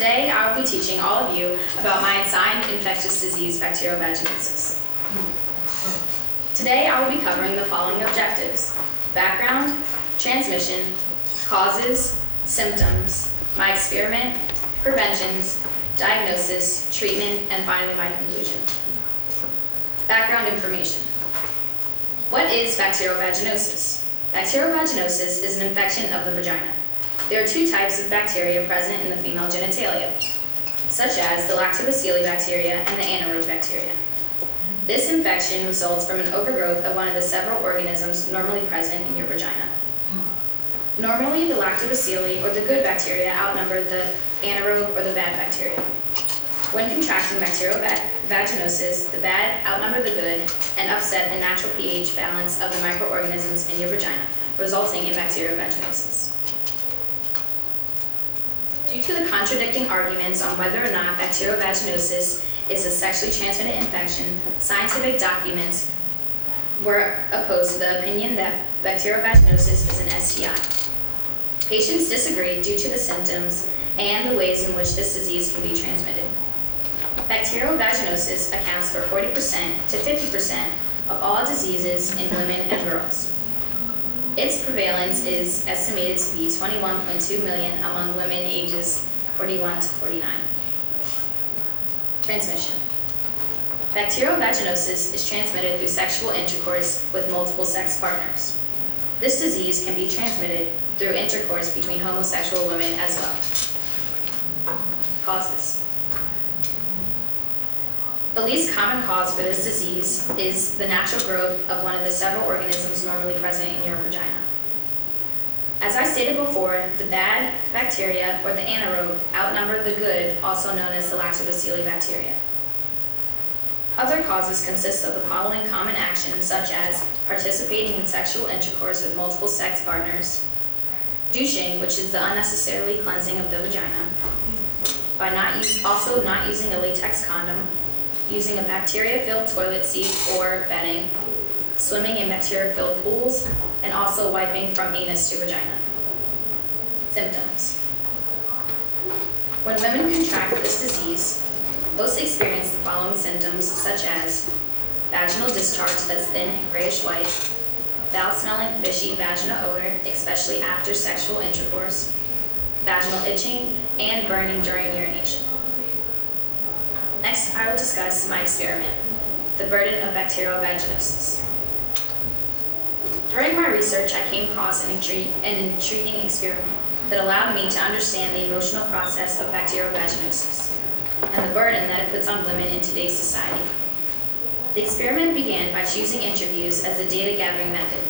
Today, I will be teaching all of you about my assigned infectious disease, bacteriovaginosis. Today, I will be covering the following objectives: background, transmission, causes, symptoms, my experiment, preventions, diagnosis, treatment, and finally my conclusion. Background information. What is bacteriovaginosis? Bacteriovaginosis is an infection of the vagina. There are two types of bacteria present in the female genitalia, such as the lactobacilli bacteria and the anaerobe bacteria. This infection results from an overgrowth of one of the several organisms normally present in your vagina. Normally, the lactobacilli, or the good bacteria, outnumber the anaerobe, or the bad bacteria. When contracting bacteriovaginosis, the bad outnumber the good and upset the natural pH balance of the microorganisms in your vagina, resulting in bacteriovaginosis. Due to the contradicting arguments on whether or not bacteriovaginosis is a sexually transmitted infection, scientific documents were opposed to the opinion that bacteriovaginosis is an STI. Patients disagreed due to the symptoms and the ways in which this disease can be transmitted. Bacteriovaginosis accounts for 40% to 50% of all diseases in women and girls. Its prevalence is estimated to be 21.2 million among women ages 41 to 49. Transmission. Bacteriovaginosis is transmitted through sexual intercourse with multiple sex partners. This disease can be transmitted through intercourse between homosexual women as well. Causes. The least common cause for this disease is the natural growth of one of the several organisms normally present in your vagina. As I stated before, the bad bacteria, or the anaerobe, outnumber the good, also known as the lactobacilli bacteria. Other causes consist of the following common actions, such as participating in sexual intercourse with multiple sex partners, douching, which is the unnecessarily cleansing of the vagina, by not using a latex condom, using a bacteria-filled toilet seat or bedding, swimming in bacteria-filled pools, and also wiping from anus to vagina. Symptoms. When women contract this disease, most experience the following symptoms, such as vaginal discharge that's thin and grayish-white, foul-smelling, fishy vaginal odor, especially after sexual intercourse, vaginal itching, and burning during urination. Next, I will discuss my experiment, the burden of bacteriovaginosis. During my research, I came across an intriguing experiment that allowed me to understand the emotional process of bacteriovaginosis and the burden that it puts on women in today's society. The experiment began by choosing interviews as a data gathering method.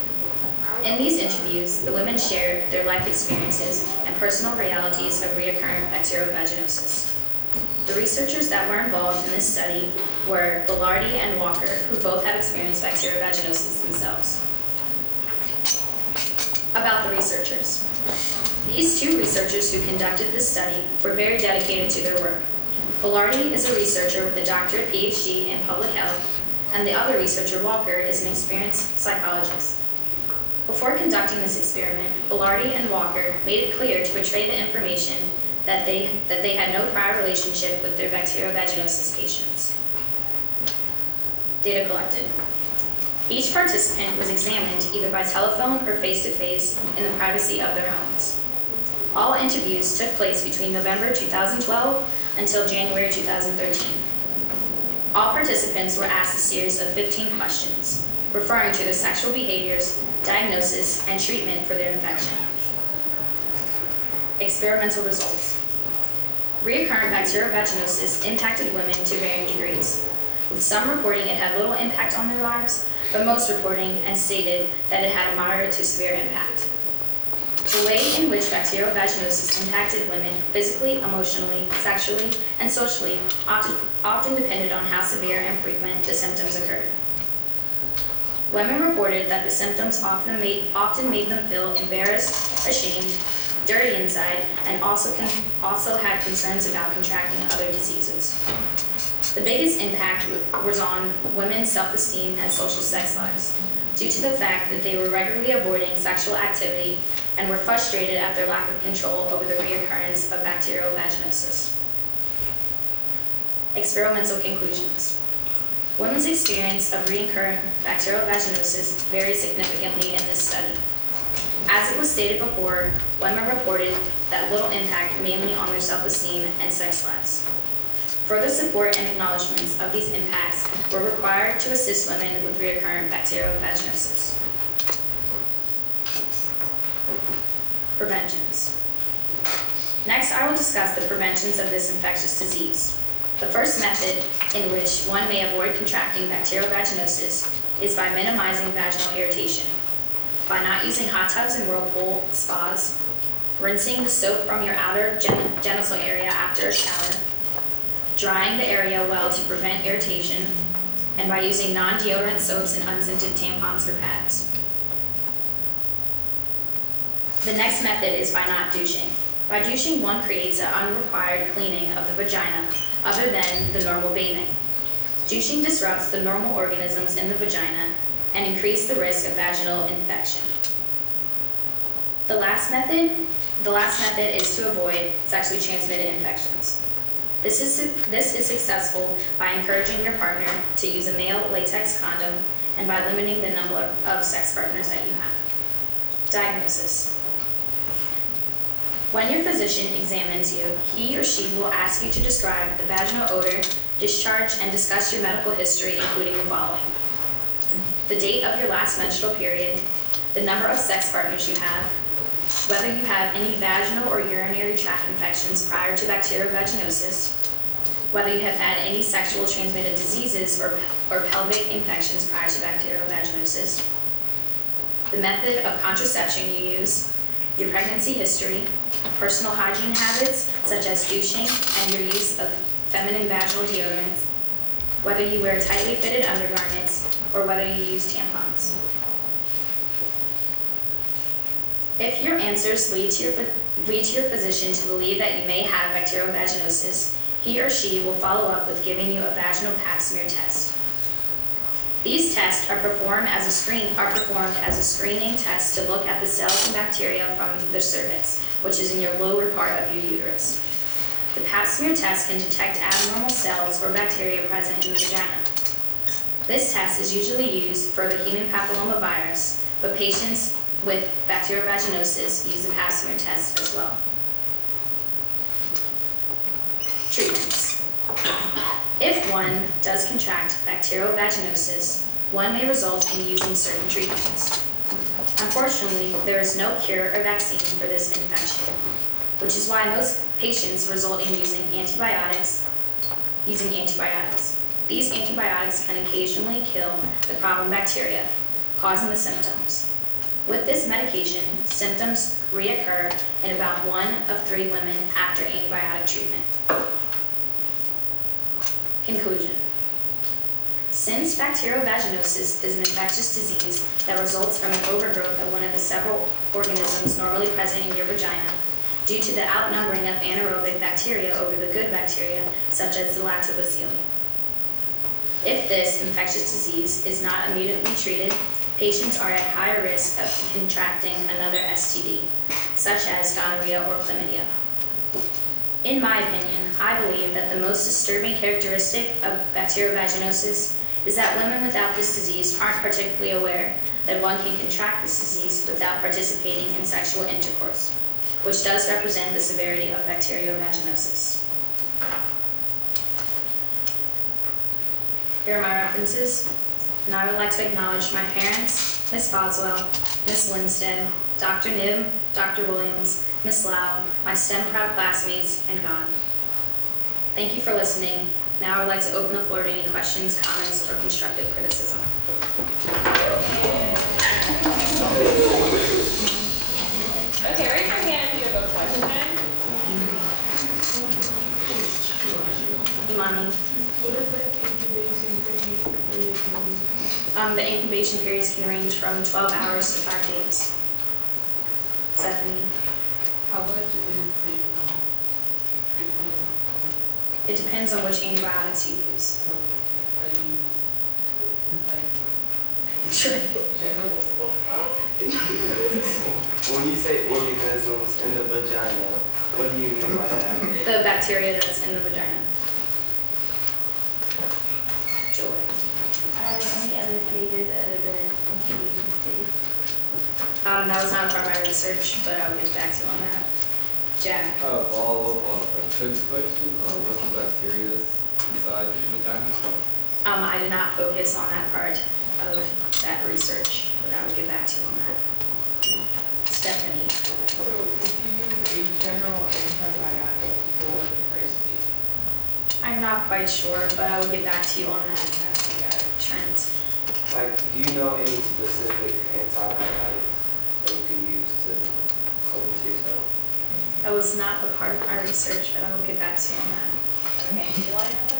In these interviews, the women shared their life experiences and personal realities of recurrent bacteriovaginosis. The researchers that were involved in this study were Belardi and Walker, who both have experienced bacteriovaginosis themselves. About the researchers. These two researchers who conducted this study were very dedicated to their work. Belardi is a researcher with a doctorate PhD in public health, and the other researcher, Walker, is an experienced psychologist. Before conducting this experiment, Belardi and Walker made it clear to portray the information that they had no prior relationship with their bacteriovaginosis patients. Data collected. Each participant was examined either by telephone or face-to-face in the privacy of their homes. All interviews took place between November 2012 until January 2013. All participants were asked a series of 15 questions, referring to their sexual behaviors, diagnosis, and treatment for their infection. Experimental results. Recurrent bacteriovaginosis impacted women to varying degrees, with some reporting it had little impact on their lives, but most reporting and stated that it had a moderate to severe impact. The way in which bacteriovaginosis impacted women physically, emotionally, sexually, and socially often depended on how severe and frequent the symptoms occurred. Women reported that the symptoms often made them feel embarrassed, ashamed, dirty inside, and also had concerns about contracting other diseases. The biggest impact was on women's self-esteem and social sex lives, due to the fact that they were regularly avoiding sexual activity and were frustrated at their lack of control over the reoccurrence of bacterial vaginosis. Experimental conclusions. Women's experience of recurrent bacterial vaginosis varies significantly in this study. As it was stated before, women reported that little impact mainly on their self-esteem and sex lives. Further support and acknowledgments of these impacts were required to assist women with recurrent bacterial vaginosis. Preventions. Next, I will discuss the preventions of this infectious disease. The first method in which one may avoid contracting bacterial vaginosis is by minimizing vaginal irritation, by not using hot tubs and whirlpool spas, rinsing the soap from your outer genital area after a shower, drying the area well to prevent irritation, and by using non-deodorant soaps and unscented tampons or pads. The next method is by not douching. By douching, one creates an unrequired cleaning of the vagina other than the normal bathing. Douching disrupts the normal organisms in the vagina and increases the risk of vaginal infection. The last method is to avoid sexually transmitted infections. This is successful by encouraging your partner to use a male latex condom and by limiting the number of sex partners that you have. Diagnosis. When your physician examines you, he or she will ask you to describe the vaginal odor, discharge, and discuss your medical history, including the following: the date of your last menstrual period, the number of sex partners you have, whether you have any vaginal or urinary tract infections prior to bacterial vaginosis, whether you have had any sexual transmitted diseases or pelvic infections prior to bacterial vaginosis, the method of contraception you use, your pregnancy history, personal hygiene habits such as douching and your use of feminine vaginal deodorants, whether you wear tightly fitted undergarments, or whether you use tampons. If your answers lead to your physician to believe that you may have bacterial vaginosis, he or she will follow up with giving you a vaginal Pap Smear Test. These tests are performed as a screening test to look at the cells and bacteria from the cervix, which is in your lower part of your uterus. The Pap Smear Test can detect abnormal cells or bacteria present in the vagina. This test is usually used for the human papillomavirus, but patients with bacterial vaginosis use the Pap Smear Test as well. Treatments. If one does contract bacterial vaginosis, one may result in using certain treatments. Unfortunately, there is no cure or vaccine for this infection, which is why most patients result in using antibiotics. These antibiotics can occasionally kill the problem bacteria, causing the symptoms. With this medication, symptoms reoccur in about 1 of 3 women after antibiotic treatment. Conclusion. Since bacterial vaginosis is an infectious disease that results from an overgrowth of one of the several organisms normally present in your vagina, due to the outnumbering of anaerobic bacteria over the good bacteria, such as the lactobacilli. If this infectious disease is not immediately treated, patients are at higher risk of contracting another STD, such as gonorrhea or chlamydia. In my opinion, I believe that the most disturbing characteristic of bacterial vaginosis is that women without this disease aren't particularly aware that one can contract this disease without participating in sexual intercourse, which does represent the severity of bacterial vaginosis. Here are my references, and I would like to acknowledge my parents, Miss Boswell, Miss Winstead, Dr. Nib, Dr. Williams, Miss Lau, my STEM prep classmates, and God. Thank you for listening. Now I would like to open the floor to any questions, comments, or constructive criticism. Okay, raise your hand if you have a question. Imani. What is the incubation period? The incubation periods can range from 12 hours to 5 days. 70. How much is the treatment? It depends on which antibiotics you use. So, are you like Sure. general? when you say organisms in the vagina, what do you mean by that? The bacteria that's in the vagina. Joy. Any other pages other than incubation stage? That was not part of my research, but I'll get back to you on that. Jack. Follow up on Tim's question, what's the bacteria inside the vagina? I did not focus on that part of that research, but I will get back to you on that. Stephanie. So if you use a general antibiotic for diversity, I'm not quite sure, but I will get back to you on that. Trent. Like, do you know any specific antibiotics that you can use to cleanse yourself? That was not a part of my research, but I will get back to you on that. Okay, do you want to know